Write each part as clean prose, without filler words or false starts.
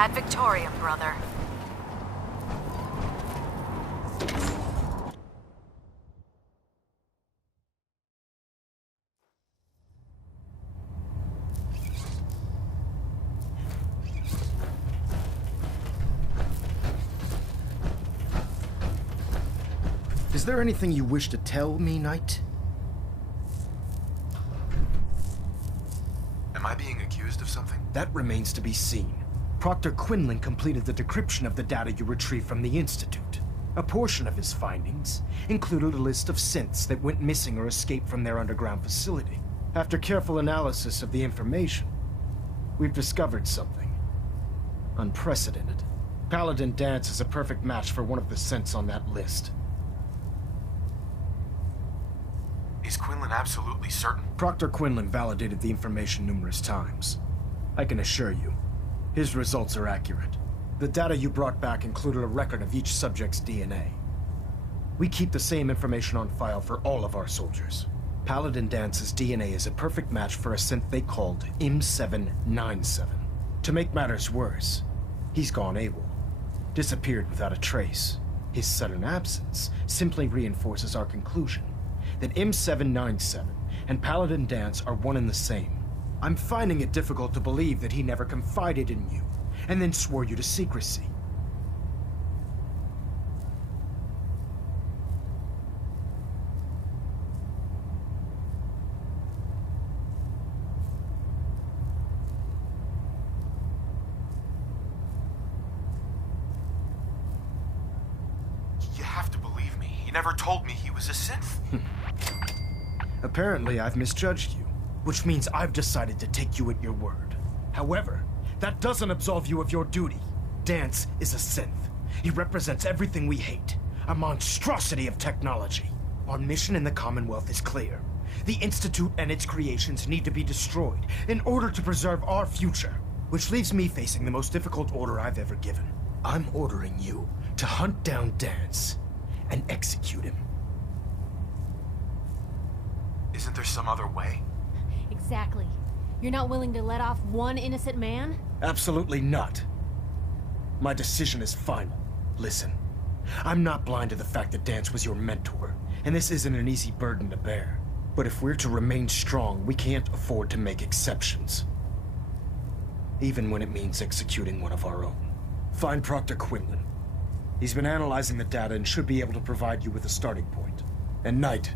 Ad Victoriam, brother. Is there anything you wish to tell me, Knight? Am I being accused of something? That remains to be seen. Proctor Quinlan completed the decryption of the data you retrieved from the Institute. A portion of his findings included a list of synths that went missing or escaped from their underground facility. After careful analysis of the information, we've discovered something unprecedented. Paladin Danse is a perfect match for one of the synths on that list. Is Quinlan absolutely certain? Proctor Quinlan validated the information numerous times. I can assure you, his results are accurate. The data you brought back included a record of each subject's DNA. We keep the same information on file for all of our soldiers. Paladin Danse's DNA is a perfect match for a synth they called M797. To make matters worse, he's gone AWOL, disappeared without a trace. His sudden absence simply reinforces our conclusion that M797 and Paladin Danse are one and the same. I'm finding it difficult to believe that he never confided in you, and then swore you to secrecy. You have to believe me. He never told me he was a synth. Apparently, I've misjudged you, which means I've decided to take you at your word. However, that doesn't absolve you of your duty. Danse is a synth. He represents everything we hate, a monstrosity of technology. Our mission in the Commonwealth is clear. The Institute and its creations need to be destroyed in order to preserve our future, which leaves me facing the most difficult order I've ever given. I'm ordering you to hunt down Danse and execute him. Isn't there some other way? Exactly. You're not willing to let off one innocent man? Absolutely not. My decision is final. Listen, I'm not blind to the fact that Danse was your mentor, and this isn't an easy burden to bear. But if we're to remain strong, we can't afford to make exceptions. Even when it means executing one of our own. Find Proctor Quinlan. He's been analyzing the data and should be able to provide you with a starting point. And Knight,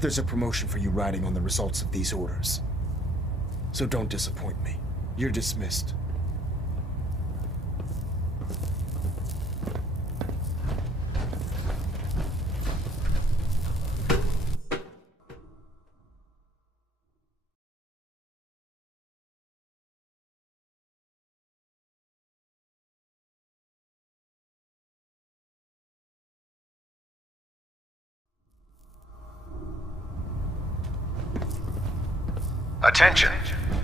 there's a promotion for you riding on the results of these orders. So don't disappoint me. You're dismissed. Attention.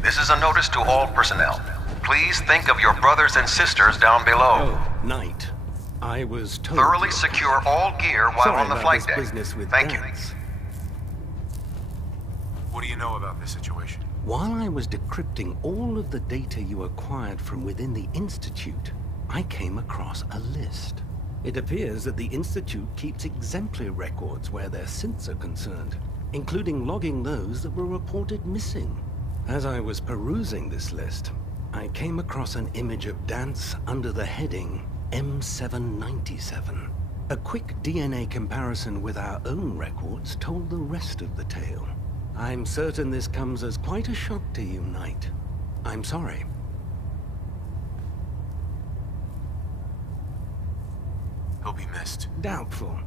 This is a notice to all personnel. Please think of your brothers and sisters down below. Oh, Knight. I was told... Thoroughly secure all gear while Sorry on the about flight this deck. business with Thank you. Danse. What do you know about this situation? While I was decrypting all of the data you acquired from within the Institute, I came across a list. It appears that the Institute keeps exemplary records where their synths are concerned, including logging those that were reported missing. As I was perusing this list, I came across an image of Danse under the heading M797. A quick DNA comparison with our own records told the rest of the tale. I'm certain this comes as quite a shock to you, Knight. I'm sorry. He'll be missed. Doubtful.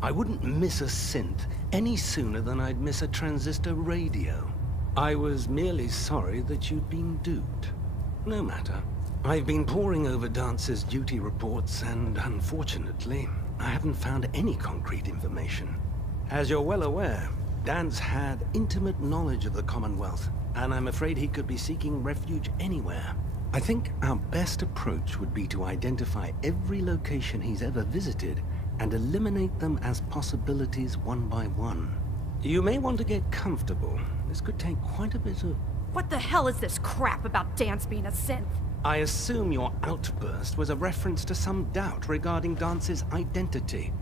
I wouldn't miss a synth any sooner than I'd miss a transistor radio. I was merely sorry that you'd been duped. No matter. I've been poring over Dance's duty reports, and unfortunately, I haven't found any concrete information. As you're well aware, Danse had intimate knowledge of the Commonwealth, and I'm afraid he could be seeking refuge anywhere. I think our best approach would be to identify every location he's ever visited and eliminate them as possibilities one by one. You may want to get comfortable. This could take quite a bit of... What the hell is this crap about Danse being a synth? I assume your outburst was a reference to some doubt regarding Dance's identity.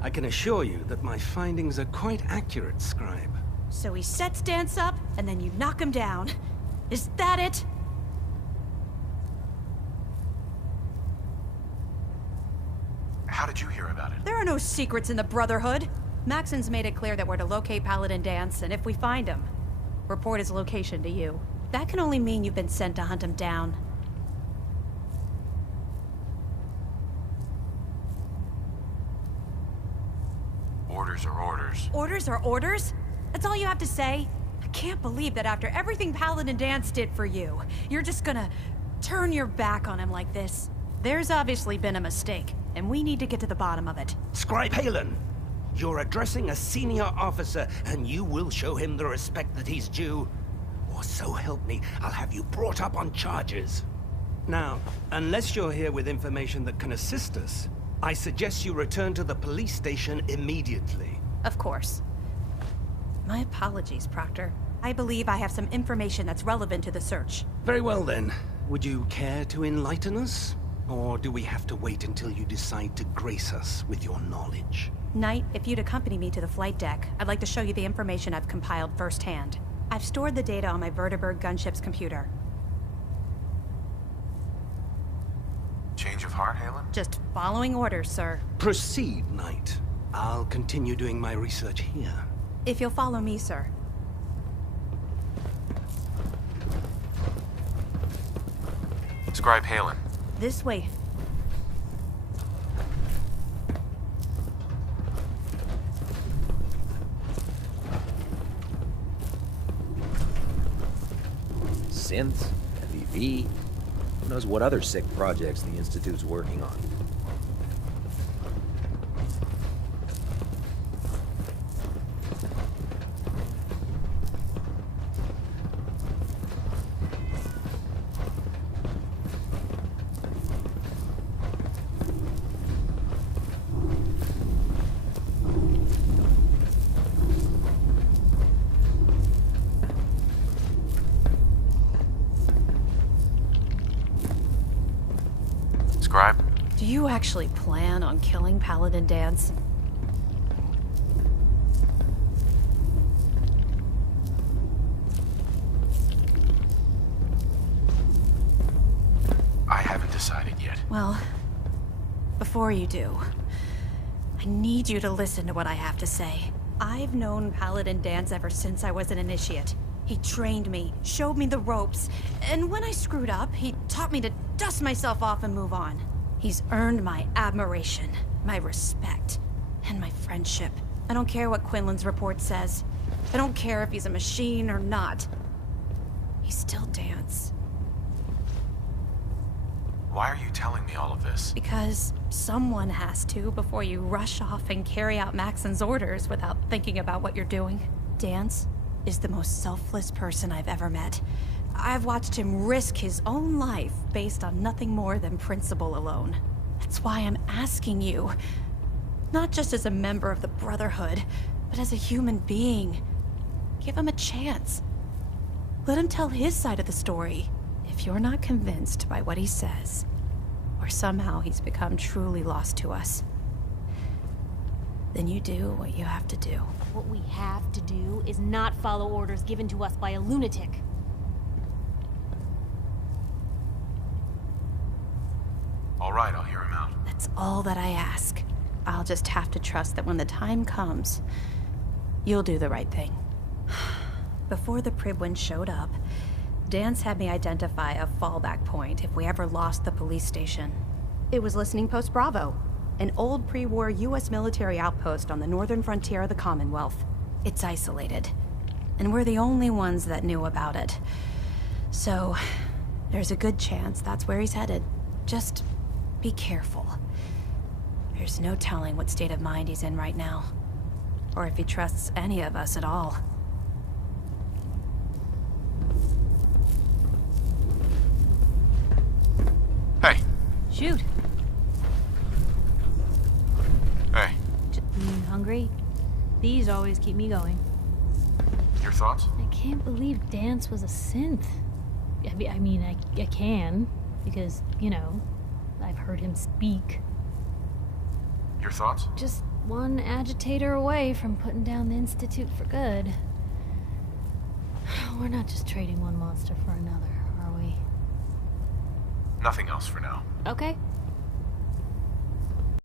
I can assure you that my findings are quite accurate, Scribe. So he sets Dance up, and then you knock him down. Is that it? How did you hear about it? There are no secrets in the Brotherhood. Maxon's made it clear that we're to locate Paladin Dance, and if we find him, report his location to you. That can only mean you've been sent to hunt him down. Orders are orders. Orders are orders? That's all you have to say? I can't believe that after everything Paladin Dance did for you, you're just gonna turn your back on him like this. There's obviously been a mistake, and we need to get to the bottom of it. Scribe Halen, you're addressing a senior officer, and you will show him the respect that he's due. Or so help me, I'll have you brought up on charges. Now, unless you're here with information that can assist us, I suggest you return to the police station immediately. Of course. My apologies, Proctor. I believe I have some information that's relevant to the search. Very well then. Would you care to enlighten us? Or do we have to wait until you decide to grace us with your knowledge? Knight, if you'd accompany me to the flight deck, I'd like to show you the information I've compiled firsthand. I've stored the data on my Vertibird gunship's computer. Change of heart, Halen? Just following orders, sir. Proceed, Knight. I'll continue doing my research here. If you'll follow me, sir. Scribe Halen. This way. Synths, FEV. Who knows what other sick projects the Institute's working on. Scribe? Do you actually plan on killing Paladin Dance? I haven't decided yet. Well, before you do, I need you to listen to what I have to say. I've known Paladin Dance ever since I was an initiate. He trained me, showed me the ropes, and when I screwed up, he taught me to dust myself off and move on. He's earned my admiration, my respect, and my friendship. I don't care what Quinlan's report says. I don't care if he's a machine or not. He's still Dance. Why are you telling me all of this? Because someone has to before you rush off and carry out Maxon's orders without thinking about what you're doing. Dance is the most selfless person I've ever met. I've watched him risk his own life based on nothing more than principle alone. That's why I'm asking you, not just as a member of the Brotherhood, but as a human being. Give him a chance. Let him tell his side of the story. If you're not convinced by what he says, or somehow he's become truly lost to us, then you do what you have to do. What we have to do is not follow orders given to us by a lunatic. All right, I'll hear him out. That's all that I ask. I'll just have to trust that when the time comes, you'll do the right thing. Before the Pribwin showed up, Dance had me identify a fallback point if we ever lost the police station. It was Listening Post Bravo, an old pre-war US military outpost on the northern frontier of the Commonwealth. It's isolated, and we're the only ones that knew about it. So, there's a good chance that's where he's headed. Just be careful. There's no telling what state of mind he's in right now, or if he trusts any of us at all. Hey. Shoot. Hey. Hungry? These always keep me going. Your thoughts? I can't believe Dance was a synth. I mean, I can, because, you know, I've heard him speak. Your thoughts? Just one agitator away from putting down the Institute for good. We're not just trading one monster for another, are we? Nothing else for now. Okay.